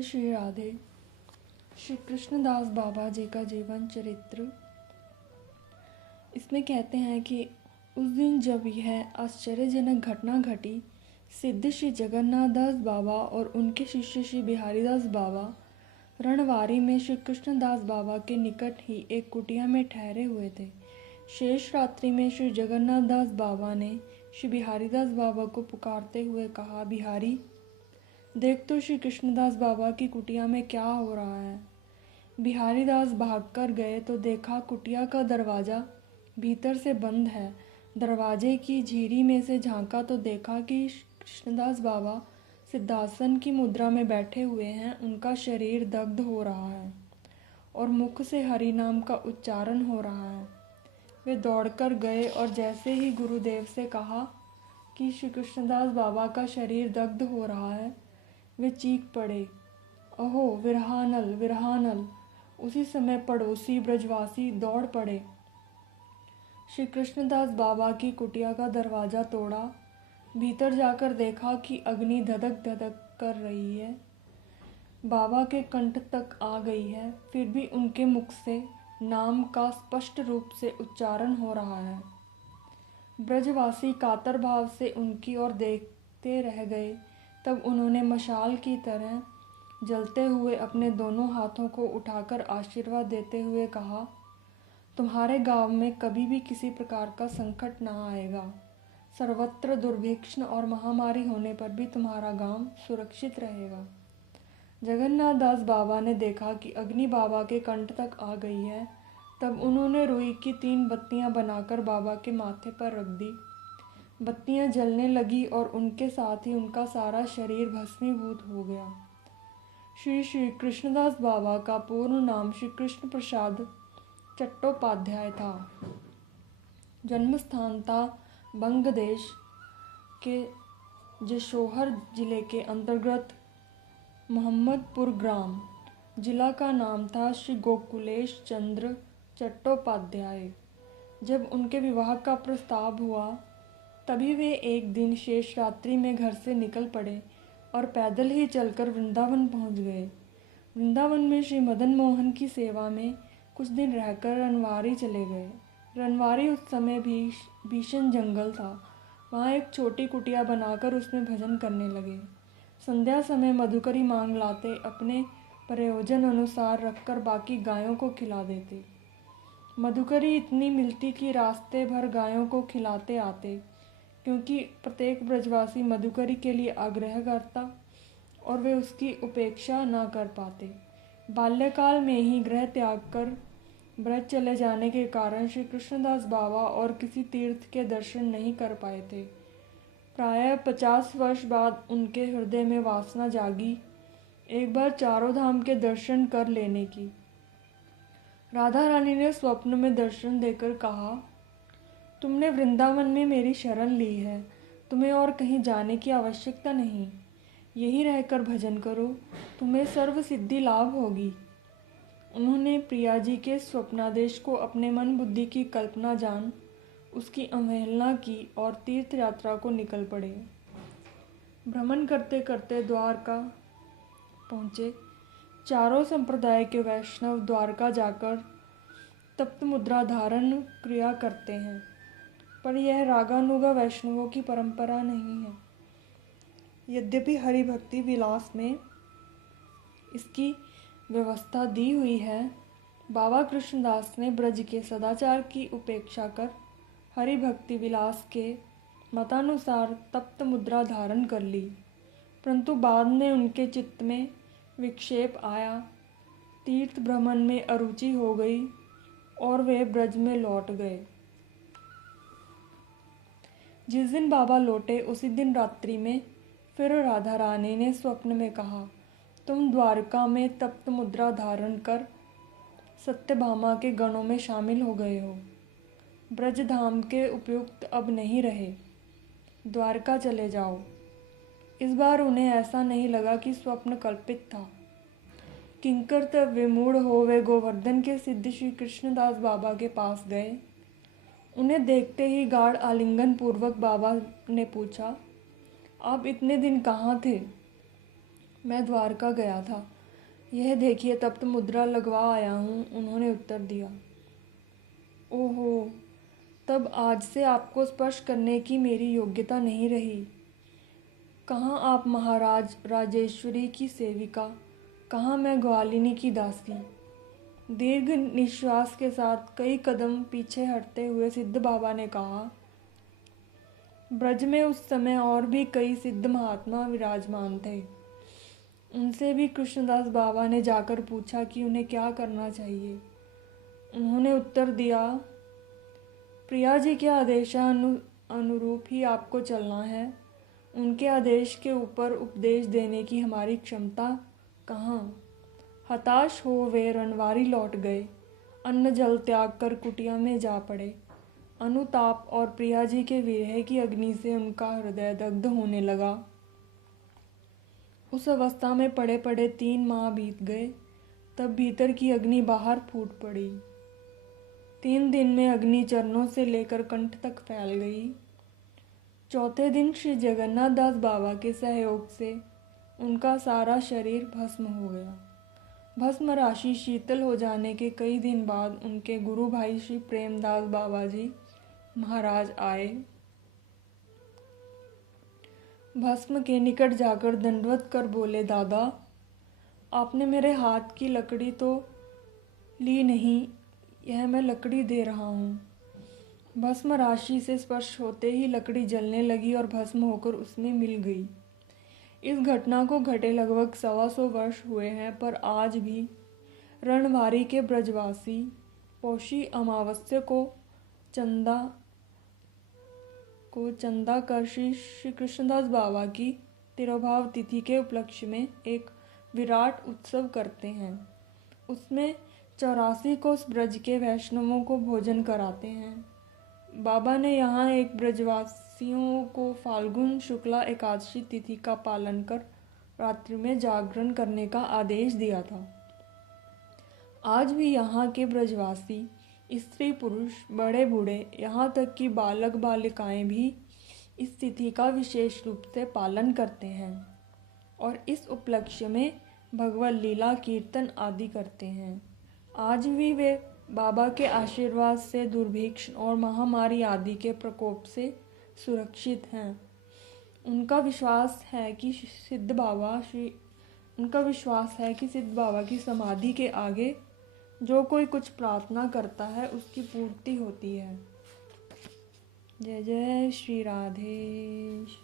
जय श्री राधे। श्री कृष्णदास बाबा जी का जीवन चरित्र। इसमें कहते हैं कि उस दिन जब यह आश्चर्यजनक घटना घटी, सिद्ध श्री जगन्नाथ दास बाबा और उनके शिष्य श्री बिहारी दास बाबा रणवारी में श्री कृष्णदास बाबा के निकट ही एक कुटिया में ठहरे हुए थे। शेष रात्रि में श्री जगन्नाथ दास बाबा ने श्री बिहारी दास बाबा को पुकारते हुए कहा, बिहारी देख तो श्री कृष्णदास बाबा की कुटिया में क्या हो रहा है। बिहारी दास भागकर गए तो देखा कुटिया का दरवाज़ा भीतर से बंद है। दरवाजे की झीरी में से झांका तो देखा कि कृष्णदास बाबा सिद्धासन की मुद्रा में बैठे हुए हैं। उनका शरीर दग्ध हो रहा है और मुख से हरि नाम का उच्चारण हो रहा है। वे दौड़कर गए और जैसे ही गुरुदेव से कहा कि श्री कृष्णदास बाबा का शरीर दग्ध हो रहा है, वे चीख पड़े, अहो विरहानल विरहानल। उसी समय पड़ोसी ब्रजवासी दौड़ पड़े। श्री कृष्णदास बाबा की कुटिया का दरवाज़ा तोड़ा, भीतर जाकर देखा कि अग्नि धधक धधक कर रही है, बाबा के कंठ तक आ गई है, फिर भी उनके मुख से नाम का स्पष्ट रूप से उच्चारण हो रहा है। ब्रजवासी कातर भाव से उनकी ओर देखते रह गए। तब उन्होंने मशाल की तरह जलते हुए अपने दोनों हाथों को उठाकर आशीर्वाद देते हुए कहा, तुम्हारे गांव में कभी भी किसी प्रकार का संकट ना आएगा। सर्वत्र दुर्भिक्ष और महामारी होने पर भी तुम्हारा गांव सुरक्षित रहेगा। जगन्नाथ दास बाबा ने देखा कि अग्नि बाबा के कंठ तक आ गई है। तब उन्होंने रुई की 3 बत्तियां बनाकर बाबा के माथे पर रख दी। बत्तियां जलने लगी और उनके साथ ही उनका सारा शरीर भस्मीभूत हो गया। श्री श्री कृष्णदास बाबा का पूर्ण नाम श्री कृष्ण प्रसाद चट्टोपाध्याय था। जन्म स्थान था बंगदेश के जशोहर जिले के अंतर्गत मोहम्मदपुर ग्राम। जिला का नाम था श्री गोकुलेश चंद्र चट्टोपाध्याय। जब उनके विवाह का प्रस्ताव हुआ तभी वे एक दिन शेष रात्रि में घर से निकल पड़े और पैदल ही चलकर वृंदावन पहुंच गए। वृंदावन में श्री मदन मोहन की सेवा में कुछ दिन रहकर रनवारी चले गए। रनवारी उस समय भी भीषण जंगल था। वहाँ एक छोटी कुटिया बनाकर उसमें भजन करने लगे। संध्या समय मधुकरी मांग लाते, अपने प्रयोजन अनुसार रखकर बाकी गायों को खिला देते। मधुकरी इतनी मिलती कि रास्ते भर गायों को खिलाते आते, क्योंकि प्रत्येक ब्रजवासी मधुकरी के लिए आग्रह करता और वे उसकी उपेक्षा न कर पाते। बाल्यकाल में ही गृह त्याग कर ब्रज चले जाने के कारण श्री कृष्णदास बाबा और किसी तीर्थ के दर्शन नहीं कर पाए थे। प्रायः 50 वर्ष बाद उनके हृदय में वासना जागी एक बार चारों धाम के दर्शन कर लेने की। राधा रानी ने स्वप्न में दर्शन देकर कहा, तुमने वृंदावन में मेरी शरण ली है, तुम्हें और कहीं जाने की आवश्यकता नहीं। यहीं रहकर भजन करो, तुम्हें सर्व सिद्धि लाभ होगी। उन्होंने प्रिया जी के स्वप्नादेश को अपने मन बुद्धि की कल्पना जान उसकी अवहेलना की और तीर्थ यात्रा को निकल पड़े। भ्रमण करते करते द्वारका पहुँचे। चारों संप्रदाय के वैष्णव द्वारका जाकर तप्त मुद्रा धारण क्रिया करते हैं, पर यह रागानुगा वैष्णवों की परंपरा नहीं है। यद्यपि हरि भक्ति विलास में इसकी व्यवस्था दी हुई है, बाबा कृष्णदास ने ब्रज के सदाचार की उपेक्षा कर हरि भक्ति विलास के मतानुसार तप्त मुद्रा धारण कर ली। परंतु बाद में उनके चित्त में विक्षेप आया, तीर्थ भ्रमण में अरुचि हो गई और वे ब्रज में लौट गए। जिस दिन बाबा लौटे उसी दिन रात्रि में फिर राधा रानी ने स्वप्न में कहा, तुम द्वारका में तप्त मुद्रा धारण कर सत्यभामा के गणों में शामिल हो गए हो। ब्रज धाम के उपयुक्त अब नहीं रहे, द्वारका चले जाओ। इस बार उन्हें ऐसा नहीं लगा कि स्वप्न कल्पित था। किंकर तब विमूढ़ हो वे गोवर्धन के सिद्ध श्री कृष्णदास बाबा के पास गए। उन्हें देखते ही गाढ़ आलिंगन पूर्वक बाबा ने पूछा, आप इतने दिन कहाँ थे? मैं द्वारका गया था। यह देखिए तप्त मुद्रा लगवा आया हूँ, उन्होंने उत्तर दिया। ओहो, तब आज से आपको स्पर्श करने की मेरी योग्यता नहीं रही। कहाँ आप महाराज राजेश्वरी की सेविका, कहाँ मैं ग्वालिनी की दासी। दीर्घ निश्वास के साथ कई कदम पीछे हटते हुए सिद्ध बाबा ने कहा, ब्रज में उस समय और भी कई सिद्ध महात्मा विराजमान थे। उनसे भी कृष्णदास बाबा ने जाकर पूछा कि उन्हें क्या करना चाहिए। उन्होंने उत्तर दिया, प्रिया जी के अनुरूप ही आपको चलना है। उनके आदेश के ऊपर उपदेश देने की हमारी क्षमता कहाँ। हताश हो वे रणवारी लौट गए। अन्न जल त्याग कर कुटिया में जा पड़े। अनुताप और प्रिया जी के विरह की अग्नि से उनका हृदय दग्ध होने लगा। उस अवस्था में पड़े पड़े 3 माह बीत गए। तब भीतर की अग्नि बाहर फूट पड़ी। 3 दिन में अग्नि चरणों से लेकर कंठ तक फैल गई। चौथे दिन श्री जगन्नाथ दास बाबा के सहयोग से उनका सारा शरीर भस्म हो गया। भस्म राशि शीतल हो जाने के कई दिन बाद उनके गुरु भाई श्री प्रेमदास बाबा जी महाराज आए। भस्म के निकट जाकर दंडवत कर बोले, दादा, आपने मेरे हाथ की लकड़ी तो ली नहीं, यह मैं लकड़ी दे रहा हूँ। भस्म राशि से स्पर्श होते ही लकड़ी जलने लगी और भस्म होकर उसमें मिल गई। इस घटना को घटे लगभग 125 वर्ष हुए हैं, पर आज भी रणवारी के ब्रजवासी पौषी अमावस्या को चंदा कर श्री कृष्णदास बाबा की तिरोभाव तिथि के उपलक्ष्य में एक विराट उत्सव करते हैं। उसमें 84 कोस ब्रज के वैष्णवों को भोजन कराते हैं। बाबा ने यहाँ एक ब्रजवासियों को फाल्गुन शुक्ला एकादशी तिथि का पालन कर रात्रि में जागरण करने का आदेश दिया था। आज भी यहाँ के ब्रजवासी स्त्री पुरुष बड़े बूढ़े यहाँ तक कि बालक बालिकाएं भी इस तिथि का विशेष रूप से पालन करते हैं और इस उपलक्ष्य में भगवत लीला कीर्तन आदि करते हैं। आज भी वे बाबा के आशीर्वाद से दुर्भिक्ष और महामारी आदि के प्रकोप से सुरक्षित हैं। उनका विश्वास है कि सिद्ध बाबा की समाधि के आगे जो कोई कुछ प्रार्थना करता है उसकी पूर्ति होती है। जय जय श्री राधेश।